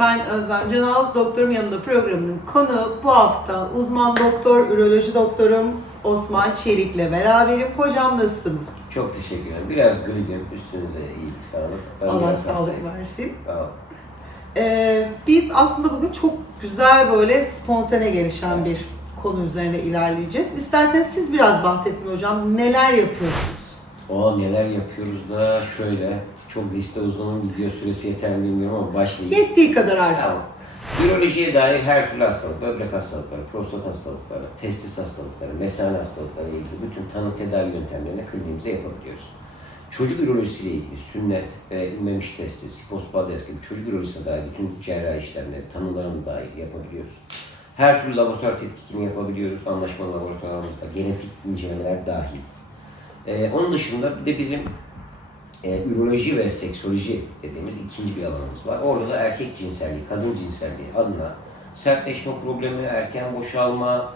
Ben Özlem Canal. Doktorum yanında programının konu bu hafta uzman doktor, üroloji doktorum Osman Çelik'le beraberim. Hocam nasılsınız? Çok teşekkür ederim. Biraz gribim, üstünüze iyilik, sağlık. Ben Allah biraz sağlık hastayım. versin. Sağ. Ee, biz aslında bugün çok güzel böyle spontane gelişen bir konu üzerine ilerleyeceğiz. İsterseniz siz biraz bahsedin hocam. Neler yapıyorsunuz? O neler yapıyoruz da şöyle, çok liste uzun, video süresi yeter mi bilmiyorum ama başlayayım. Yettiği kadar artık. Tamam. Ürolojiye dair her türlü hastalık, böbrek hastalıkları, prostat hastalıkları, testis hastalıkları, mesane hastalıkları ile ilgili bütün tanı tedavi yöntemlerini kliniğimizde yapabiliyoruz. Çocuk ürolojisiyle ilgili sünnet, e, inmemiş testis, hipospades gibi çocuk ürolojisine dair bütün cerrahi işlemleri, tanılarını dahil yapabiliyoruz. Her türlü laboratuvar tetkikini yapabiliyoruz. Anlaşmalı laboratuvarlarımızda genetik incelemeler dahil. E, onun dışında bir de bizim e, üroloji ve seksoloji dediğimiz ikinci bir alanımız var. Orada da erkek cinselliği, kadın cinselliği adına sertleşme problemi, erken boşalma,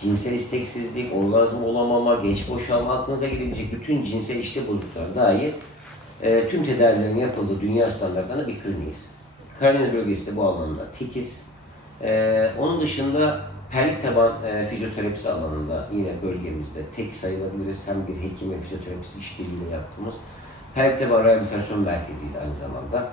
cinsel isteksizlik, orgazm olamama, geç boşalma, aklınıza gelebilecek bütün cinsel işlev bozukluklarına dair e, tüm tedavilerin yapıldığı dünya standartlarında bir kliniğiz. Karadeniz bölgesinde bu alanda tekiz. E, onun dışında pelvik taban e, fizyoterapisi alanında yine bölgemizde tek sayılabiliriz. Hem bir hekim ve fizyoterapist işbirliğiyle yaptığımız taban rehabilitasyon merkeziyiz aynı zamanda.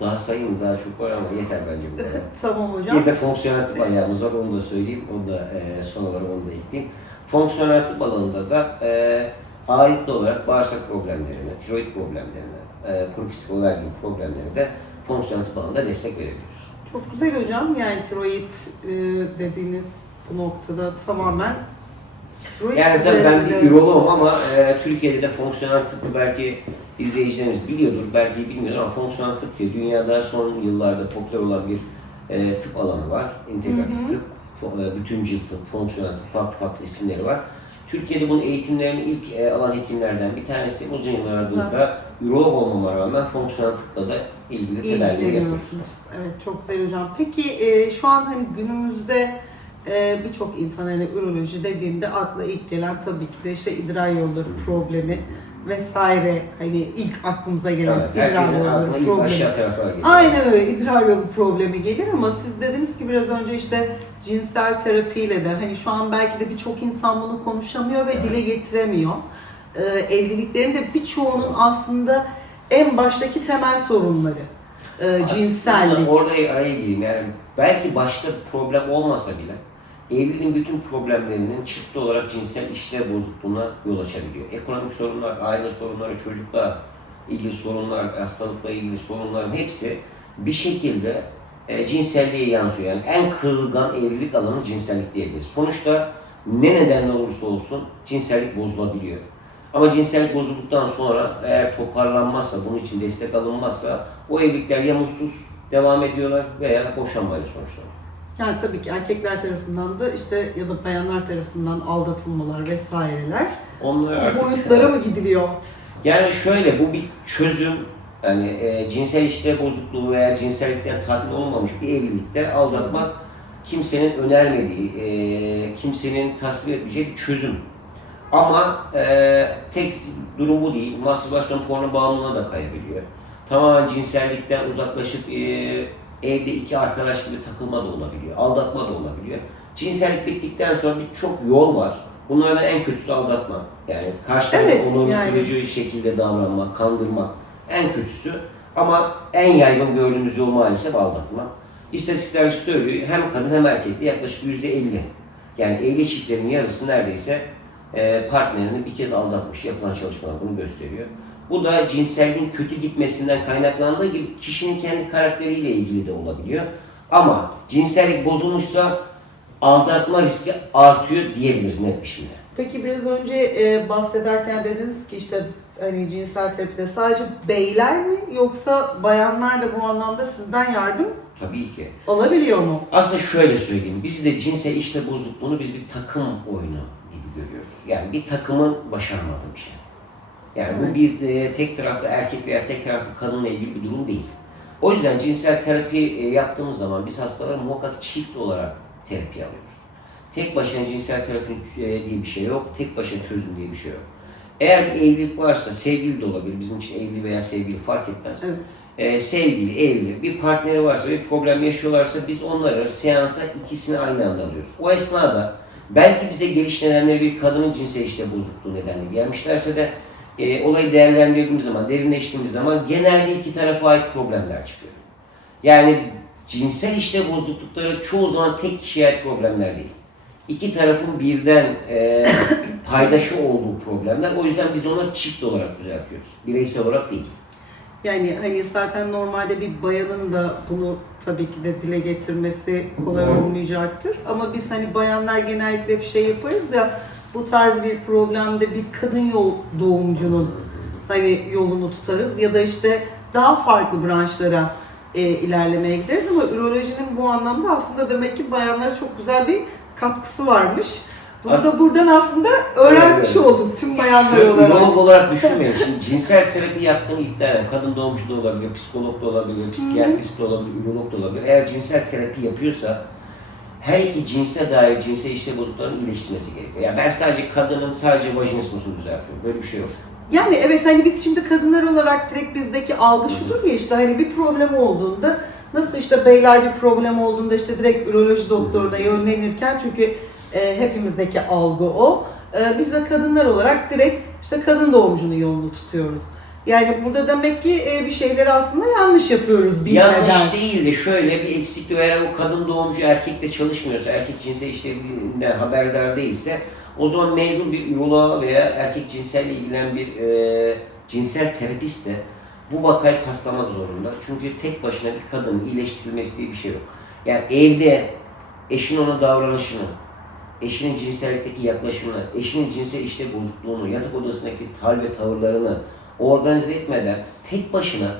Daha sayayım? Daha çok var ama yeter bence bu kadar. Tamam hocam. Bir de fonksiyonel tıp ayağımız var, onu da söyleyeyim. Onu da e, son olarak onu da ekleyeyim. Fonksiyonel tıp alanında da e, ağırlıklı olarak bağırsak problemlerine, tiroid problemlerine, e, polikistik ovar gibi problemlerine de fonksiyonel tıp alanında destek verebiliyoruz. Çok güzel hocam. Yani tiroid e, dediğiniz bu noktada tamamen tiroid Yani tabii ben bir üroloğum ama e, Türkiye'de de fonksiyonel tıbbı belki izleyicilerimiz biliyordur, belki bilmiyordur ama fonksiyonel tıp diye dünyada son yıllarda popüler olan bir e, tıp alanı var. İntegratif tıp, e, bütüncül tıp, fonksiyonel tıp, farklı farklı isimleri var. Türkiye'de bunun eğitimlerini ilk e, alan hekimlerden bir tanesi uzun yıllardır da ürolog olmama rağmen fonksiyonel tıpla da ilgili tedavileri ilgileniyorsunuz. Evet çok güzel hocam. Peki e, şu an hani günümüzde e, birçok insan hani üroloji dediğinde akla ilk gelen tabii ki de işte idrar yolları problemi vesaire hani ilk aklımıza gelen Evet, idrar herkesin yolları problemi. geliyor. Aynen öyle idrar yolu problemi gelir ama siz dediniz ki biraz önce işte cinsel terapiyle de hani şu an belki de birçok insan bunu konuşamıyor ve dile getiremiyor. Ee, evliliklerin de birçoğunun aslında en baştaki temel sorunları e, cinsellik. Aslında orada araya gireyim yani belki başta problem olmasa bile evliliğin bütün problemlerinin çıktı olarak cinsel işlev bozukluğuna yol açabiliyor. Ekonomik sorunlar, aile sorunları, çocukla ilgili sorunlar, hastalıkla ilgili sorunların hepsi bir şekilde e, cinselliğe yansıyor. Yani en kırılgan evlilik alanı cinsellik diyebiliriz. Sonuçta ne nedenle olursa olsun cinsellik bozulabiliyor. Ama cinsellik bozulduktan sonra eğer toparlanmazsa, bunun için destek alınmazsa o evlilikler ya mutsuz devam ediyorlar veya boşanmayla sonuçlanıyor. Yani tabii ki erkekler tarafından da işte ya da bayanlar tarafından aldatılmalar vesaireler. Onlar O artık boyutlara mı gidiliyor? Yani şöyle bu bir çözüm. Yani e, cinsel işlev bozukluğu veya cinsellikten tatmin olmamış bir evlilikte aldatmak kimsenin önermediği, e, kimsenin tasvir etmeyeceği bir çözüm. Ama e, tek durum bu değil. Mastürbasyon porno bağımlılığına da kayabiliyor. Tamamen cinsellikten uzaklaşıp e, evde iki arkadaş gibi takılma da olabiliyor. Aldatma da olabiliyor. Cinsellik bittikten sonra birçok yol var. Bunlardan en kötüsü aldatma. Yani karşı tarafı Evet, onur yani. şekilde davranmak, kandırmak en kötüsü. Ama en yaygın gördüğümüz yol maalesef aldatma. İstatistikler söylüyor hem kadın hem erkekte yaklaşık yüzde elli. Yani evli çiftlerin yarısı neredeyse e, partnerini bir kez aldatmış. Yapılan çalışmalar bunu gösteriyor. Bu da cinselliğin kötü gitmesinden kaynaklandığı gibi kişinin kendi karakteriyle ilgili de olabiliyor. Ama cinsellik bozulmuşsa aldatma riski artıyor diyebiliriz net bir şekilde. Peki biraz önce e, bahsederken dediniz ki işte hani cinsel terapide sadece beyler mi yoksa bayanlar da bu anlamda sizden yardım Tabii ki. alabiliyor mu? Aslında şöyle söyleyeyim. Biz de cinsel işte bozukluğunu biz bir takım oyunu gibi görüyoruz. Yani bir takımın başarmadığı bir şey. Yani bu bir e, tek taraflı erkek veya tek taraflı kadınla ilgili bir durum değil. O yüzden cinsel terapi e, yaptığımız zaman biz hastalara muhakkak çift olarak terapi alıyoruz. Tek başına cinsel terapi e, diye bir şey yok. Tek başına çözüm diye bir şey yok. Eğer bir evlilik varsa sevgili de olabilir. Bizim için evli veya sevgili fark etmez. Evet. e, sevgili, evli, bir partneri varsa, bir problem yaşıyorlarsa biz onları seansa ikisini aynı anda alıyoruz. O esnada belki bize geliş nedenleri bir kadının cinsel işte bozukluğu nedeniyle gelmişlerse de e, olayı değerlendirdiğimiz zaman, derinleştiğimiz zaman genelde iki tarafa ait problemler çıkıyor. Yani cinsel işte bozuklukları çoğu zaman tek kişiye ait problemler değil. İki tarafın birden e, paydaşı olduğu problemler. O yüzden biz onları çift olarak düzeltiyoruz. Bireysel olarak değil. Yani hani zaten normalde bir bayanın da bunu tabii ki de dile getirmesi kolay olmayacaktır. Ama biz hani bayanlar genellikle bir şey yaparız ya bu tarz bir problemde bir kadın yol doğumcunun hani yolunu tutarız ya da işte daha farklı branşlara e, ilerlemeye gideriz ama ürolojinin bu anlamda aslında demek ki bayanlara çok güzel bir katkısı varmış. Bunu As- da buradan aslında öğrenmiş Evet, olduk tüm bayanlar olarak. Ürolog olarak düşünmeyin. Şimdi cinsel terapi yaptığını iddia eden kadın doğumcu da olabilir, psikolog da olabilir, psikiyatrist de olabilir, ürolog da olabilir. Eğer cinsel terapi yapıyorsa her iki cinse dair cinsel işlev bozukluklarının iyileştirmesi gerekiyor. Yani ben sadece kadının sadece vajinismusunu düzeltiyorum. Böyle bir şey yok. Yani evet hani biz şimdi kadınlar olarak direkt bizdeki algı şudur ya işte hani bir problem olduğunda nasıl işte beyler bir problem olduğunda işte direkt üroloji doktoruna yönlenirken çünkü e, hepimizdeki algı o. E, biz de kadınlar olarak direkt işte kadın doğumcunun yolunu tutuyoruz. Yani burada demek ki e, bir şeyleri aslında yanlış yapıyoruz bilmeden. Yanlış değil de şöyle bir eksiklik eğer o kadın doğumcu erkekle çalışmıyorsa, erkek cinsel işlevliğinden haberdar değilse o zaman mecbur bir üroloğa veya erkek cinselle ilgilenen bir e, cinsel terapist de bu vakayı paslamak zorunda. Çünkü tek başına bir kadının iyileştirilmesi diye bir şey yok. Yani evde eşin ona davranışını, eşinin cinsellikteki yaklaşımını, eşinin cinsel işte bozukluğunu, yatak odasındaki hal ve tavırlarını organize etmeden tek başına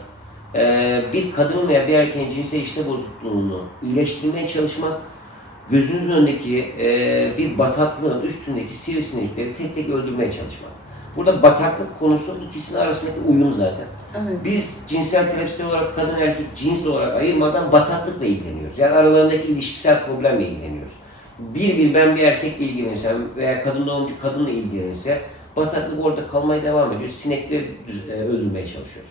e, bir kadın veya bir erkeğin cinsel işte bozukluğunu iyileştirmeye çalışmak, gözünüzün önündeki e, bir bataklığın üstündeki sivrisinekleri tek tek öldürmeye çalışmak. Burada bataklık konusu ikisinin arasındaki uyum zaten. Evet. Biz cinsel terapistler olarak kadın erkek cins olarak ayırmadan bataklıkla ilgileniyoruz. Yani aralarındaki ilişkisel problemle ilgileniyoruz. Bir bir ben bir erkekle ilgilenirsem veya kadın doğumcu kadınla ilgilenirse bataklık orada kalmaya devam ediyor. Sinekleri e, öldürmeye çalışıyoruz.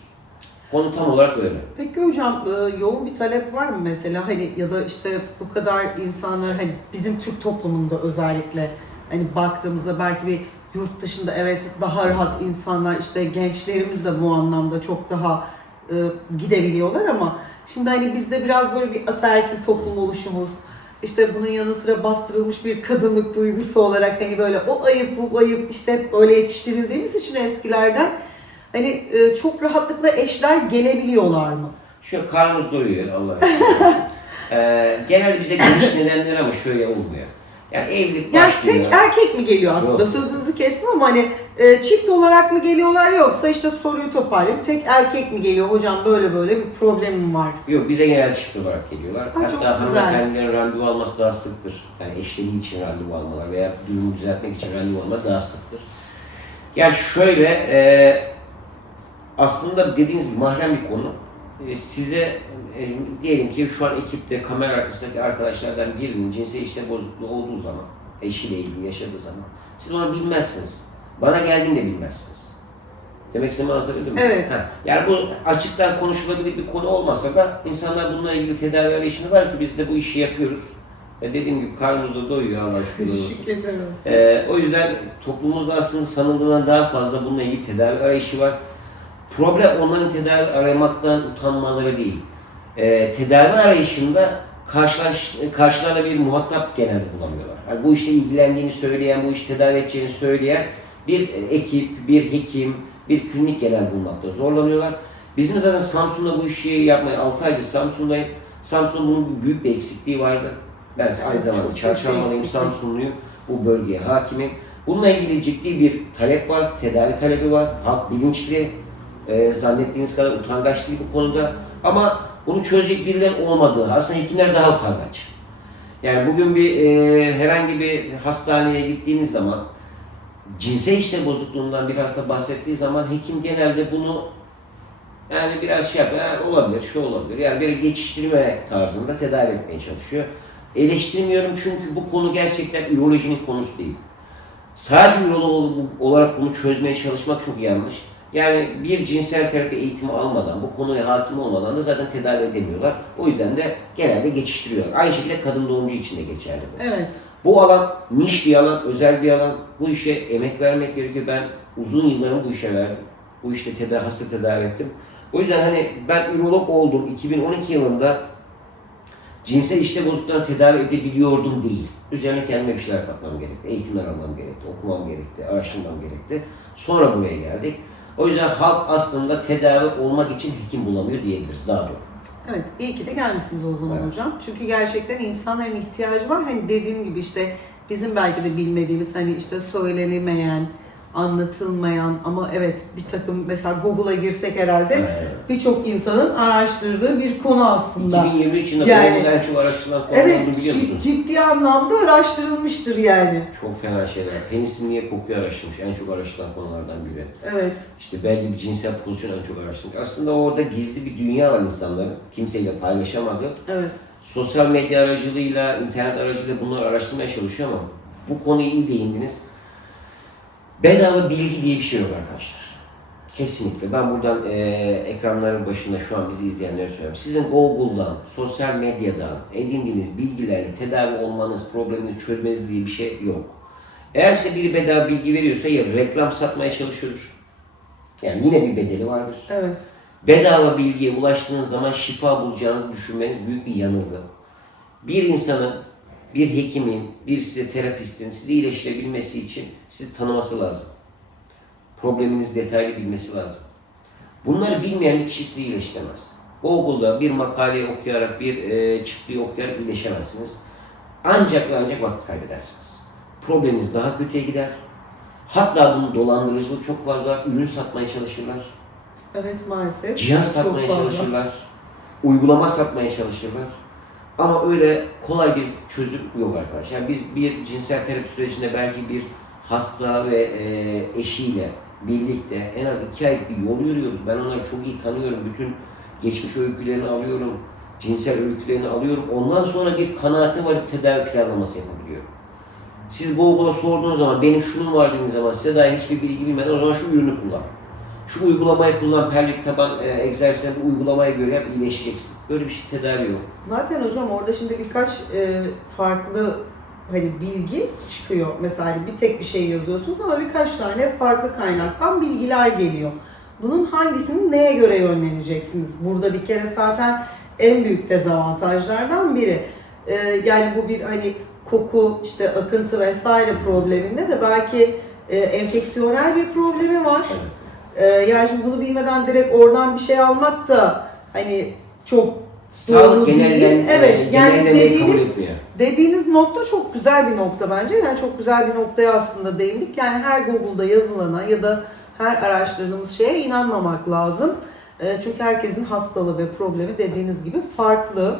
Konu tam olarak öyle. Peki hocam e, yoğun bir talep var mı mesela hani ya da işte bu kadar insanlar hani bizim Türk toplumunda özellikle hani baktığımızda belki bir yurt dışında evet daha rahat insanlar işte gençlerimiz de bu anlamda çok daha e, gidebiliyorlar ama şimdi hani bizde biraz böyle bir ataerkil toplum oluşumuz işte bunun yanı sıra bastırılmış bir kadınlık duygusu olarak hani böyle o ayıp bu ayıp işte hep böyle yetiştirildiğimiz için eskilerden hani e, çok rahatlıkla eşler gelebiliyorlar mı? Şu karnımız doyuyor Allah aşkına. ee, genelde bize geliş nedenleri ama şöyle olmuyor. Yani evlilik Yani başlıyor. tek erkek mi geliyor aslında? Yok. Sözünüzü kestim ama hani e, çift olarak mı geliyorlar yoksa işte soruyu toparlayayım. Tek erkek mi geliyor? Hocam böyle böyle bir problemim var. Yok bize genel çift olarak geliyorlar. Ha, Hatta hanımefendilerin randevu alması daha sıktır. Yani eşleri için randevu almalar veya durumu düzeltmek için randevu almalar daha sıktır. Yani şöyle e, aslında dediğiniz gibi mahrem bir konu. E, size e, diyelim ki şu an ekipte kamera arkasındaki arkadaşlardan birinin cinsel işlev bozukluğu olduğu zaman, eşiyle ilgili yaşadığı zaman siz onu bilmezsiniz. Bana geldiğinde bilmezsiniz. Demek istediğimi anlatabildim mi? Evet. Ha, Yani bu açıktan konuşulabilir bir konu olmasa da insanlar bununla ilgili tedavi arayışında var ki biz de bu işi yapıyoruz. Ve dediğim gibi karnımız da doyuyor Allah olsun. Ee, o yüzden toplumumuzda aslında sanıldığından daha fazla bununla ilgili tedavi arayışı var. Problem onların tedavi aramaktan utanmaları değil. Ee, tedavi arayışında karşılaş, karşılarına bir muhatap genelde bulamıyorlar. Yani bu işte ilgilendiğini söyleyen, bu işi tedavi edeceğini söyleyen bir ekip, bir hekim, bir klinik genel bulmakta zorlanıyorlar. Bizim zaten Samsun'da bu işi yapmaya 6 aydır Samsun'dayım. Samsun'un bunun büyük bir eksikliği vardı. Ben aynı Evet, zamanda büyük bir çarşambalıyım. Samsunluyum. Bu bölgeye hakimim. Bununla ilgili ciddi bir talep var, tedavi talebi var. Halk bilinçli, e, zannettiğiniz kadar utangaç değil bu konuda. Ama bunu çözecek birileri olmadığı, aslında hekimler daha utangaç. Yani bugün bir e, herhangi bir hastaneye gittiğiniz zaman cinsel işlev bozukluğundan bir hasta bahsettiği zaman hekim genelde bunu yani biraz şey yapıyor, "Ha, olabilir, şu olabilir. Yani bir geçiştirme tarzında tedavi etmeye çalışıyor. Eleştirmiyorum çünkü bu konu gerçekten ürolojinin konusu değil. Sadece ürolog olarak bunu çözmeye çalışmak çok yanlış. Yani bir cinsel terapi eğitimi almadan, bu konuya hakim olmadan da zaten tedavi edemiyorlar. O yüzden de genelde geçiştiriyorlar. Aynı şekilde kadın doğumcu için de geçerli bu. Evet. Bu alan niş bir alan, özel bir alan. Bu işe emek vermek gerekiyor. Ben uzun yıllarımı bu işe verdim. Bu işte tedavi, hasta tedavi ettim. O yüzden hani ben ürolog oldum 2012 yılında cinsel işte bozukluklarını tedavi edebiliyordum değil. Üzerine kendime bir şeyler katmam gerekti. Eğitimler almam gerekti, okumam gerekti, araştırmam gerekti. Sonra buraya geldik. O yüzden halk aslında tedavi olmak için hekim bulamıyor diyebiliriz daha doğru. Evet, iyi ki de gelmişsiniz o zaman Evet. hocam. Çünkü gerçekten insanların ihtiyacı var. Hani dediğim gibi işte bizim belki de bilmediğimiz hani işte söylenemeyen, anlatılmayan ama evet bir takım mesela Google'a girsek herhalde Evet. birçok insanın araştırdığı bir konu aslında. 2023 yılında Yani- en çok araştırılan konu Evet, olduğunu biliyor musunuz? ciddi anlamda araştırılmıştır yani. Çok fena şeyler. Penisin niye kokuyu araştırmış? En çok araştırılan konulardan biri. Evet, İşte belki bir cinsel pozisyon en çok araştırmış. Aslında orada gizli bir dünya var insanların. Kimseyle paylaşamadığı. evet. Sosyal medya aracılığıyla, internet aracılığıyla bunları araştırmaya çalışıyor ama bu konuyu iyi değindiniz. Bedava bilgi diye bir şey yok arkadaşlar. Kesinlikle. Ben buradan eee, ekranların başında şu an bizi izleyenlere söylüyorum. Sizin Google'dan, sosyal medyadan edindiğiniz bilgilerle tedavi olmanız, problemini çözmeniz diye bir şey yok. Eğer size biri bedava bilgi veriyorsa ya reklam satmaya çalışıyordur. Yani yine bir bedeli vardır. Evet. Bedava bilgiye ulaştığınız zaman şifa bulacağınızı düşünmeniz büyük bir yanılgı. Bir insanın, bir hekimin, bir size terapistin sizi iyileştirebilmesi için sizi tanıması lazım. Probleminizi detaylı bilmesi lazım. Bunları bilmeyen bir kişi sizi iyileştiremez. Google'da bir makale okuyarak, bir e, çıktığı okuyarak iyileşemezsiniz. Ancak ve ancak vakit kaybedersiniz. Probleminiz daha kötüye gider. Hatta bunun dolandırıcılığı çok fazla, ürün satmaya çalışırlar. Evet maalesef. Cihaz Çok satmaya fazla. çalışırlar. Uygulama satmaya çalışırlar. Ama öyle kolay bir çözüm yok arkadaşlar. Yani biz bir cinsel terapi sürecinde belki bir hasta ve e, eşiyle birlikte en az iki ay bir yol yürüyoruz. Ben onları çok iyi tanıyorum. Bütün geçmiş öykülerini alıyorum. Cinsel öykülerini alıyorum. Ondan sonra bir kanaatim var, bir tedavi planlaması yapabiliyorum. Siz Google'a sorduğunuz zaman benim şunun var dediğiniz zaman size dair hiçbir bilgi bilmeden o zaman şu ürünü kullan. Şu uygulamayı kullan, perlik taban e, egzersizleri bu uygulamaya göre yap, iyileşeceksin. Böyle bir şey tedavi yok. Zaten hocam orada şimdi birkaç e, farklı hani bilgi çıkıyor. Mesela bir tek bir şey yazıyorsunuz ama birkaç tane farklı kaynaktan bilgiler geliyor. Bunun hangisini neye göre yönleneceksiniz? Burada bir kere zaten en büyük dezavantajlardan biri. E, yani bu bir hani koku, işte akıntı vesaire probleminde de belki e, enfeksiyonel bir problemi var. Evet. Ee, yani şimdi bunu bilmeden direkt oradan bir şey almak da hani çok Sağlık doğru genelden, değil. Evet, e, yani genellemeyi kabul dediğiniz, etmiyor. dediğiniz nokta çok güzel bir nokta bence. Yani çok güzel bir noktaya aslında değindik. Yani her Google'da yazılana ya da her araştırdığımız şeye inanmamak lazım. Ee, çünkü herkesin hastalığı ve problemi dediğiniz gibi farklı.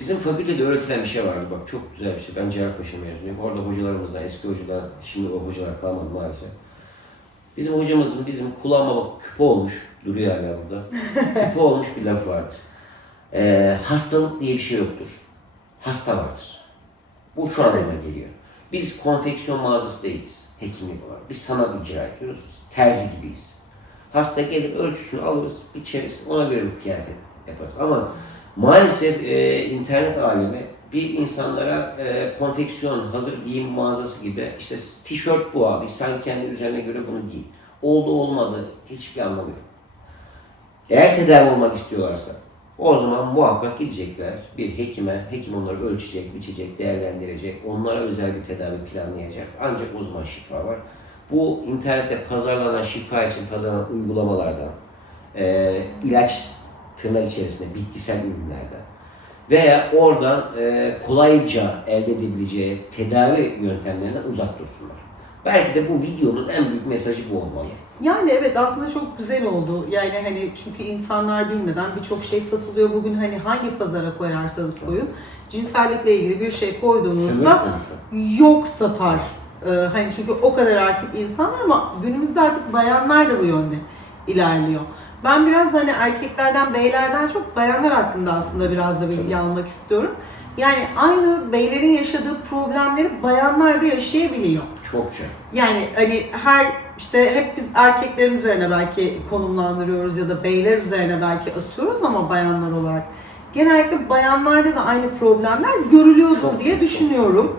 Bizim fakültede öğretilen bir şey vardı bak çok güzel bir şey. Ben Cerrahpaşa mezunuyum. Orada hocalarımızdan, eski hocalar, şimdi o hocalar kalmadı maalesef. Bizim hocamızın bizim kulağıma bak küpe olmuş, duruyor hala burada. küpe olmuş bir laf vardır. Ee, hastalık diye bir şey yoktur. Hasta vardır. Bu şu anlama geliyor. Biz konfeksiyon mağazası değiliz hekimlik olarak. Biz sanat icra ediyoruz. Terzi gibiyiz. Hasta gelir ölçüsünü alırız, biçeriz, ona göre bir kıyafet yaparız. Ama maalesef e, internet alemi bir insanlara e, konfeksiyon, hazır giyim mağazası gibi işte tişört bu abi, sen kendi üzerine göre bunu giy. Oldu olmadı hiçbir anlamı yok. Eğer tedavi olmak istiyorlarsa o zaman muhakkak gidecekler bir hekime, hekim onları ölçecek, biçecek, değerlendirecek, onlara özel bir tedavi planlayacak. Ancak o zaman şifa var. Bu internette pazarlanan şifa için pazarlanan uygulamalardan, e, ilaç tırnak içerisinde bitkisel ürünlerden veya oradan e, kolayca elde edebileceği tedavi yöntemlerinden uzak dursunlar. Belki de bu videonun en büyük mesajı bu olmalı. Yani evet aslında çok güzel oldu. Yani hani çünkü insanlar bilmeden birçok şey satılıyor. Bugün hani hangi pazara koyarsanız koyun cinsellikle ilgili bir şey koyduğunuzda yok satar. Ee, hani çünkü o kadar artık insanlar ama günümüzde artık bayanlar da bu yönde ilerliyor. Ben biraz hani erkeklerden, beylerden çok bayanlar hakkında aslında biraz da bilgi almak istiyorum. Yani aynı beylerin yaşadığı problemleri bayanlar da yaşayabiliyor. Çokça. Yani hani her işte hep biz erkeklerin üzerine belki konumlandırıyoruz ya da beyler üzerine belki atıyoruz ama bayanlar olarak genellikle bayanlarda da aynı problemler görülüyordur Çok, diye çok, düşünüyorum.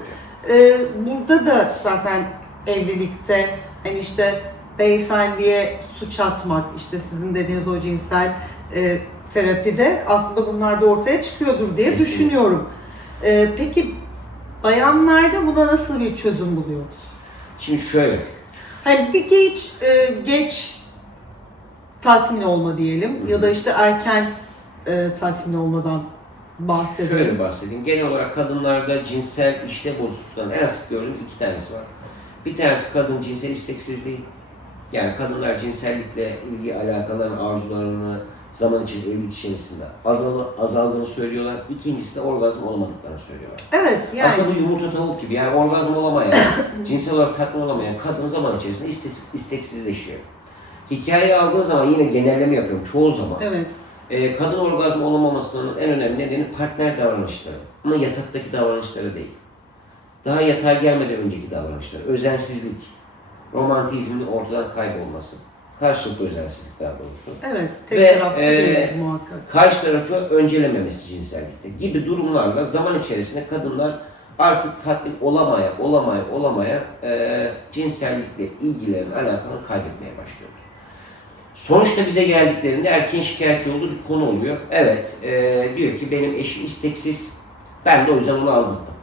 Ee, burada da zaten evlilikte hani işte beyefendiye suç atmak, işte sizin dediğiniz o cinsel e, terapide aslında bunlar da ortaya çıkıyordur diye Kesinlikle. düşünüyorum. Ee, peki bayanlarda buna nasıl bir çözüm buluyoruz? Şimdi şöyle, Hani bir geç, e, geç tatmin olma diyelim ya da işte erken e, tatmin olmadan bahsedelim. şöyle bahsedeyim. Genel olarak kadınlarda cinsel işte bozuklukların en sık gördüğüm iki tanesi var. Bir tanesi kadın cinsel isteksizliği. Yani kadınlar cinsellikle ilgi alakalarını, arzularını zaman içinde evlilik içerisinde azalı, azaldığını söylüyorlar. İkincisi de orgazm olamadıklarını söylüyorlar. Evet yani Aslında bu yumurta tavuk gibi yani orgazm olamayan, cinsel olarak tatmin olamayan kadın zaman içerisinde istek, isteksizleşiyor. Hikayeyi aldığın zaman yine genelleme yapıyorum çoğu zaman. evet Ee, kadın orgazm olamamasının en önemli nedeni partner davranışları. Ama yataktaki davranışları değil. Daha yatağa gelmeden önceki davranışlar. Özensizlik, romantizmin ortadan kaybolması. Karşılıklı özensizlik daha doğrusu. evet tek Ve, taraflı e, değil muhakkak. Karşı tarafı öncelememesi cinsellikte gibi durumlarla zaman içerisinde kadınlar artık tatmin olamaya, olamaya, olamaya e, cinsellikle ilgilerini, alakalarını kaybetmeye başlıyorlar. Sonuçta bize geldiklerinde erkeğin şikayetçi olduğu bir konu oluyor. Evet, e, diyor ki benim eşim isteksiz, ben de o yüzden onu aldattım.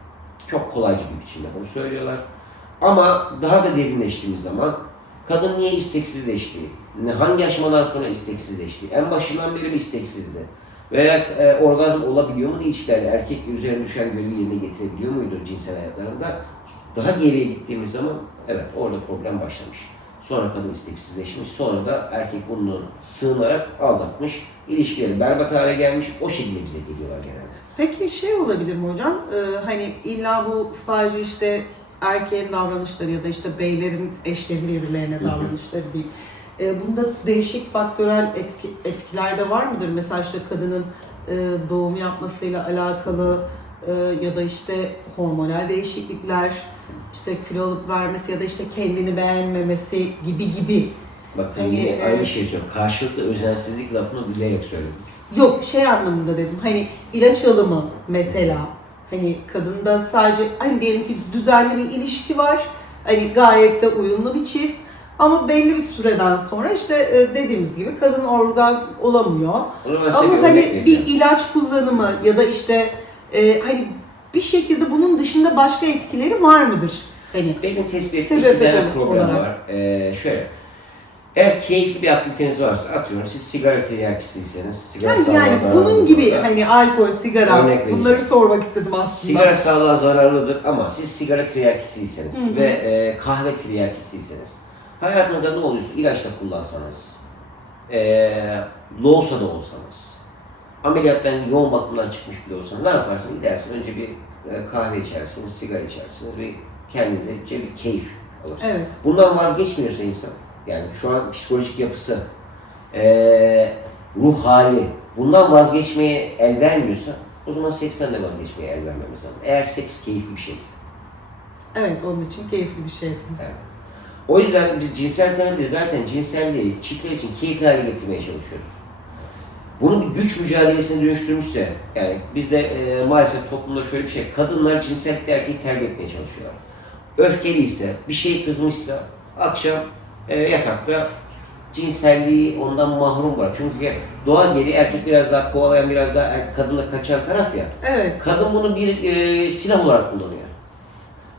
Çok kolaycı bir biçimde bunu söylüyorlar. Ama daha da derinleştiğimiz zaman kadın niye isteksizleşti? Hangi aşamadan sonra isteksizleşti? En başından beri mi isteksizdi? Veya e, orgazm olabiliyor mu ilişkilerde? Erkek üzerine düşen gönlü yerine getirebiliyor muydu cinsel hayatlarında? Daha geriye gittiğimiz zaman evet orada problem başlamış. Sonra kadın isteksizleşmiş. Sonra da erkek bunu sığınarak aldatmış. İlişkileri berbat hale gelmiş. O şekilde bize geliyorlar genelde. Peki şey olabilir mi hocam? Ee, hani illa bu sadece işte erkeğin davranışları ya da işte beylerin eşlerin birbirlerine davranışları değil. Ee, bunda değişik faktörel etki, etkiler de var mıdır? Mesela işte kadının e, doğum yapmasıyla alakalı e, ya da işte hormonal değişiklikler, işte kilo alıp vermesi ya da işte kendini beğenmemesi gibi gibi. Bakın Hani, yine e, aynı şeyi söylüyorum. Karşılıklı özensizlik lafını bilerek söyledim. Yok şey anlamında dedim hani ilaç alımı mesela hani kadında sadece hani diyelim ki düzenli bir ilişki var hani gayet de uyumlu bir çift ama belli bir süreden sonra işte e, dediğimiz gibi kadın organ olamıyor. Ama hani bir ilaç kullanımı ya da işte e, hani bir şekilde bunun dışında başka etkileri var mıdır? Hani Benim tespit ettiğim Sebep iki tane olarak. problem var. Ee, şöyle. Eğer keyifli bir aktiviteniz varsa atıyorum siz sigara tiryakisiyseniz, sigara yani, sağlığa yani zararlıdır bunun gibi burada. hani alkol, sigara Örnek vereceğim. bunları sormak istedim aslında. Sigara sağlığa zararlıdır ama siz sigara tiryakisiyseniz Hı hı. ve e, kahve tiryakisiyseniz hayatınızda ne oluyorsa ilaç da kullansanız, e, loğusa da olsanız, ameliyattan yoğun bakımdan çıkmış bile olsanız ne yaparsınız? Gidersin önce bir e, kahve içersiniz, sigara içersiniz ve kendinize bir keyif alırsınız. Evet. Bundan vazgeçmiyorsa insan, yani şu an psikolojik yapısı, eee, ruh hali, bundan vazgeçmeye el vermiyorsa o zaman seksten de vazgeçmeye el vermemiz lazım. Eğer seks keyifli bir şeyse. Evet, onun için keyifli bir şeysin. Yani. O yüzden biz cinsel terapide zaten cinselliği çiftler için keyifli hale getirmeye çalışıyoruz. Bunun bir güç mücadelesine dönüştürmüşse, yani bizde e, maalesef toplumda şöyle bir şey, kadınlar cinsellikle erkeği terbiye etmeye çalışıyorlar. Öfkeli ise, bir şey kızmışsa, akşam e, yatakta cinselliği ondan mahrum bırak. Çünkü doğa gereği erkek biraz daha kovalayan, biraz daha er- kadınla kaçan taraf ya. Evet, Kadın bunu bir e, silah olarak kullanıyor.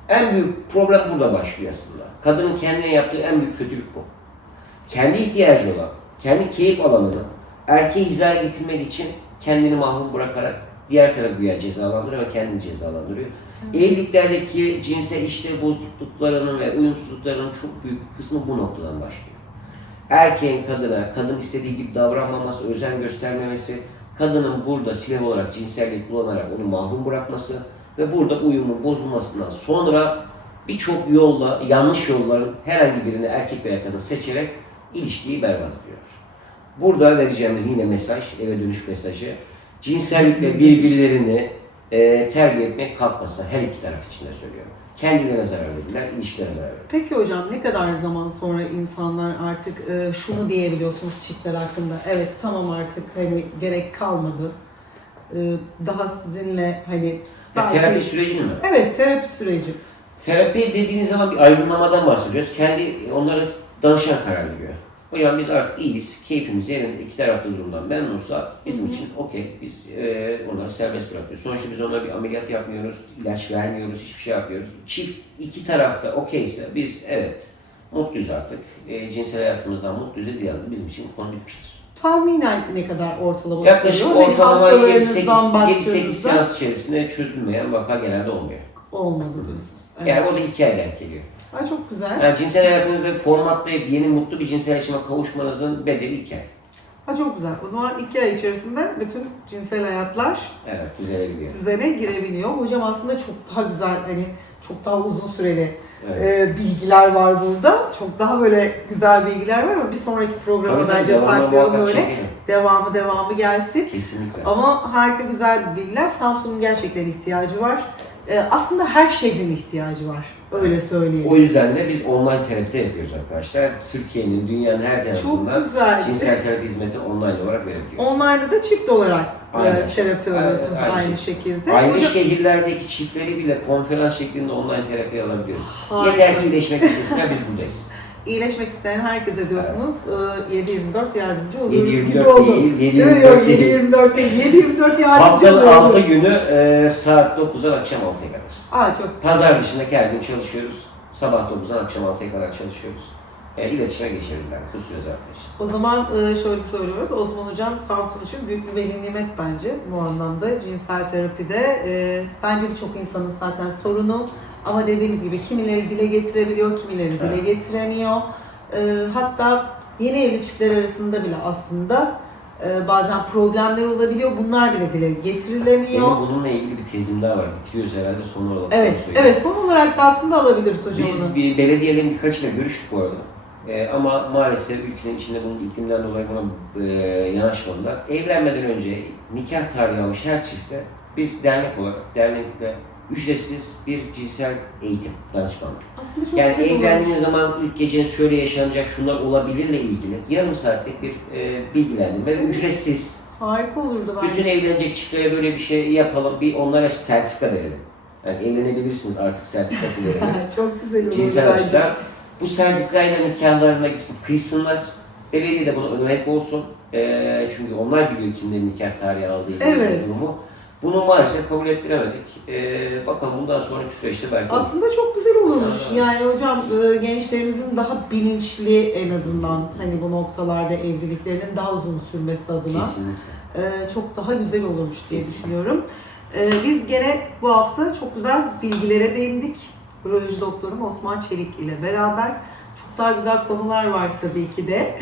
En büyük problem burada başlıyor aslında. Kadının kendine yaptığı en büyük kötülük bu. Kendi ihtiyacı olan, kendi keyif alanını erkeğe hizaya getirmek için kendini mahrum bırakarak diğer tarafı güya cezalandırıyor ve kendini cezalandırıyor. Evliliklerdeki cinsel işlev bozukluklarının ve uyumsuzluklarının çok büyük kısmı bu noktadan başlıyor. Erkeğin kadına, kadın istediği gibi davranmaması, özen göstermemesi, kadının burada silah olarak cinsellik kullanarak onu mahrum bırakması ve burada uyumun bozulmasından sonra birçok yolla, yanlış yolların herhangi birini erkek veya kadın seçerek ilişkiyi berbat ediyor. Burada vereceğimiz yine mesaj, eve dönüş mesajı, cinsellikle birbirlerini e, terbiye etmek kalkmasa her iki taraf için de söylüyorum. Kendilerine zarar verirler, ilişkilerine zarar verirler. Peki hocam ne kadar zaman sonra insanlar artık e, şunu diyebiliyorsunuz çiftler hakkında? Evet tamam artık hani gerek kalmadı. E, daha sizinle hani Ya, terapi sürecini mi? Evet terapi süreci. Terapi dediğiniz zaman bir aydınlamadan bahsediyoruz. Kendi onlara danışan karar veriyor. Hocam biz artık iyiyiz, keyfimiz yerinde, iki tarafta durumdan memnunsa bizim için okey, biz e, onları serbest bırakıyoruz. Sonuçta biz onlara bir ameliyat yapmıyoruz, ilaç vermiyoruz, hiçbir şey yapmıyoruz. Çift iki tarafta okeyse biz evet mutluyuz artık, e, cinsel hayatımızdan mutluyuz anda bizim için konu bitmiştir. Tahminen ne kadar ortalama Yaklaşık? Hani ortalama hastalarınızdan 7-8 baktığınızda seans içerisinde çözülmeyen vaka genelde olmuyor. olmadı. Evet. Yani o da iki ay denk geliyor. Ay çok güzel. Yani cinsel hayatınızı formatlayıp yeni mutlu bir cinsel yaşama kavuşmanızın bedeli iki ay. Ha çok güzel. O zaman iki ay içerisinde bütün cinsel hayatlar Evet, düzelebiliyor. düzene girebiliyor. Hocam aslında çok daha güzel hani çok daha uzun süreli Evet. e, bilgiler var burada. Çok daha böyle güzel bilgiler var ama bir sonraki programa Tabii bence saklayalım böyle. çekelim. Devamı devamı gelsin. Kesinlikle. Ama harika güzel bilgiler. Samsun'un gerçekten ihtiyacı var. E, aslında her şehrin ihtiyacı var. Öyle söyleyeyim. O yüzden de biz online terapide yapıyoruz arkadaşlar. Türkiye'nin, dünyanın her tarafından güzel. cinsel terapi hizmeti online olarak verebiliyoruz. Online'da da çift olarak e, Aynen. terapi alıyorsunuz aynı aynı, şey. şekilde. Aynı Hocam- şehirlerdeki çiftleri bile konferans şeklinde online terapi alabiliyoruz. Harika. Yeter ki iyileşmek istesinler biz buradayız. İyileşmek isteyen herkese diyorsunuz. e, 7-24 yardımcı oluyoruz 7-24 gibi oldu. değil, Yok 7-24 yok değil. 7-24 değil. 7-24 yardımcı Haftanın oluyoruz. 6 günü e, saat 9'dan akşam 6'ya kadar. Aa çok Pazar dışındaki her gün çalışıyoruz. Sabah 9'dan akşam 6'ya kadar çalışıyoruz. E, iletişime geçebilirler. Kusuyor zaten işte. O zaman e, şöyle söylüyoruz. Osman Hocam Samsun için büyük bir veli nimet bence bu anlamda. Cinsel terapide e, bence birçok insanın zaten sorunu. Ama dediğimiz gibi kimileri dile getirebiliyor, kimileri dile Evet. getiremiyor. E, hatta yeni evli çiftler arasında bile aslında e, bazen problemler olabiliyor. Bunlar bile dile getirilemiyor. Benim bununla ilgili bir tezim daha var. Bitiriyoruz herhalde son olarak. Evet, onu evet. Son olarak da aslında alabiliriz hocam onu. Biz bir belediyelerin birkaçıyla görüştük bu arada. Ee, ama maalesef ülkenin içinde bunun iklimden dolayı buna e, yanaşmadılar. Evlenmeden önce nikah tarihi almış her çifte biz dernek olarak dernekle ücretsiz bir cinsel eğitim danışmanlık. Aslında çok Yani evlendiğiniz zaman ilk geceniz şöyle yaşanacak, şunlar olabilirle ilgili yarım saatlik bir e, bilgilendirme ve ücretsiz. Harika olurdu bence. Bütün evlenecek çiftlere böyle bir şey yapalım, bir onlara sertifika verelim. Yani evlenebilirsiniz artık sertifikası verelim. çok güzel olurdu Cinsel açıdan. Bu sertifikayla nikahlarına gitsin, kıysınlar. Ve veli de buna örnek olsun. Ee, çünkü onlar biliyor kimlerin nikah tarihi aldığı ilgili Evet. durumu. Bunu maalesef kabul ettiremedik. Ee, bakalım bundan sonraki süreçte belki. Aslında çok güzel olurmuş. Yani hocam e, gençlerimizin daha bilinçli en azından hani bu noktalarda evliliklerinin daha uzun sürmesi adına Kesinlikle. e, çok daha güzel olurmuş diye Kesinlikle. düşünüyorum. E, Biz gene bu hafta çok güzel bilgilere değindik. Uroloji doktorum Osman Çelik ile beraber. Çok daha güzel konular var tabii ki de.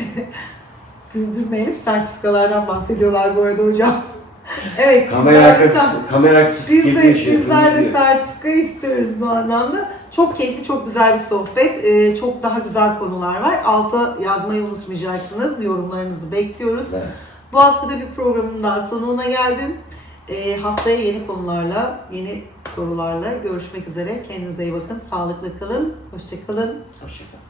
Güldürmeyelim sertifikalardan bahsediyorlar bu arada hocam. evet. Kamera bizler arkası, sen- kamera arkası biz de, şey. bizler sertifika istiyoruz bu anlamda. Çok keyifli, çok güzel bir sohbet. Ee, çok daha güzel konular var. Alta yazmayı unutmayacaksınız. Yorumlarınızı bekliyoruz. Evet. Bu hafta da bir programın daha sonuna geldim. Ee, haftaya yeni konularla, yeni sorularla görüşmek üzere. Kendinize iyi bakın. Sağlıklı kalın. Hoşçakalın. Hoşçakalın.